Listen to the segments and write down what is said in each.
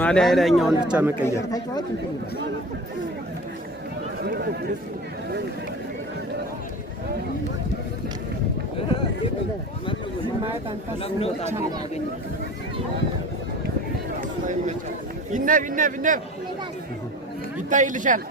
ማሊያ ላይኛውን ብቻ መቀየር ይነብ ይታይልሻል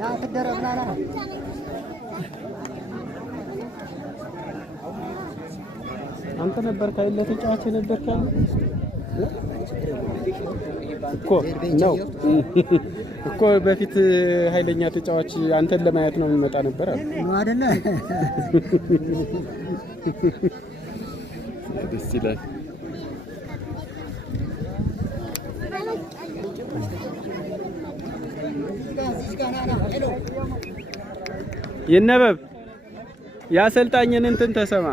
لا تدرب لا አንተ ነበርክ አይደል ተጫዋች ነበርክ እኮ ነው እኮ በፊት ኃይለኛ ተጫዋች አንተን ለማየት ነው የሚመጣ ነበር አይደል ደስ ይላል ይነበብ ያሰልጣኝን እንትን ተሰማ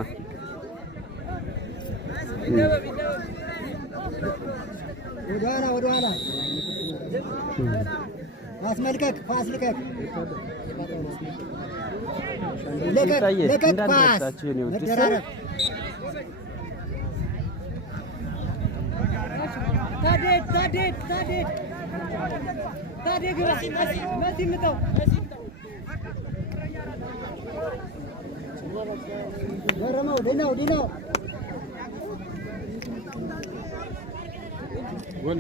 ወደኋላ አስመልከክ ፓስ ልከክ ለከክ ፓስ መደራረብ ታዲያ ግራ መሲ ምተው ገረመው ደናው ወን